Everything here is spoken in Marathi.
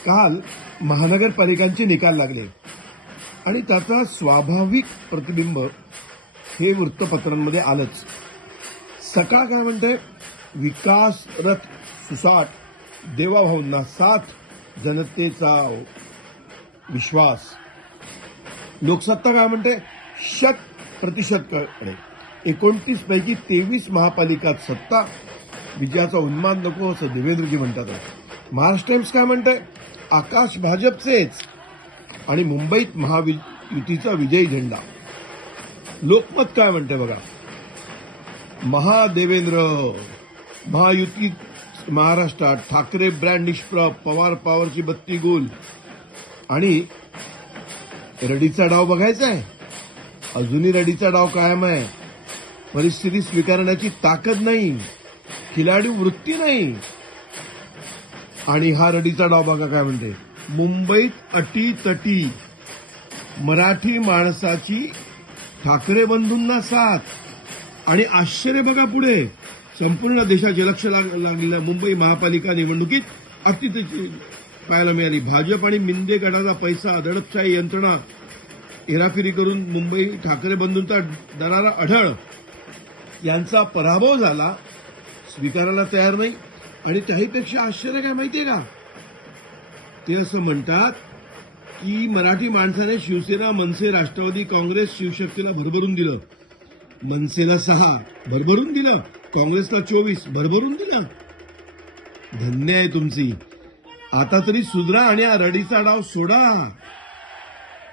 काल महानगरपालिकांचे निकाल लागले आणि त्याचा स्वाभाविक प्रतिबिंब हे वृत्तपत्रांमध्ये आलंच. सकाळ काय म्हणते, विकास रथ सुसाट, देवाभाऊंना साथ, जनतेचा विश्वास. लोकसत्ता काय म्हणते, 100% कडे 29 पैकी 23 महापालिकात सत्ता, विजयाचा उन्माद नको असं देवेंद्रजी म्हणतात. महाराष्ट्र टाइम्स काय म्हणते, आकाश भाजपचेच आणि मुंबईत महायुतीचा विजयी झेंडा. लोकमत काय म्हणते बघा, महादेवेंद्र, महायुतीत महाराष्ट्रात ठाकरे ब्रँड निष्प्रभ, पवार पॉवरची बत्ती गुल. आणि रडीचा डाव बघायचा आहे, अजूनही रडीचा डाव कायम आहे. परिस्थिती स्वीकारण्याची ताकद नाही, खिलाडी वृत्ती नाही. आणि हा रडीचा डाव बघा काय म्हणते, मुंबईत अटीतटी, मराठी माणसाची ठाकरे बंधूंना साथ. आणि आश्चर्य बघा पुढे, संपूर्ण देशाचे लक्ष लागलेल्या मुंबई महापालिका निवडणुकीत अटीतटी पाहायला मिळाली. भाजप आणि मिंदे गटाचा पैसा, दडपशाही यंत्रणा, हेराफेरी करून मुंबई ठाकरे बंधूंचा दरारा आढळ यांचा पराभव झाला. स्वीकारायला तयार नाही. आणि त्याहीपेक्षा आश्चर्य काय माहितीये का, ते असं म्हणतात की मराठी माणसाने शिवसेना, मनसे, राष्ट्रवादी काँग्रेस, शिवशक्तीला भरभरून दिलं. मनसेला 6 भरभरून दिलं, काँग्रेसला 24 भरभरून दिलं. धन्य आहे तुमची. आता तरी सुधरा आणि हा रडीचा डाव सोडा.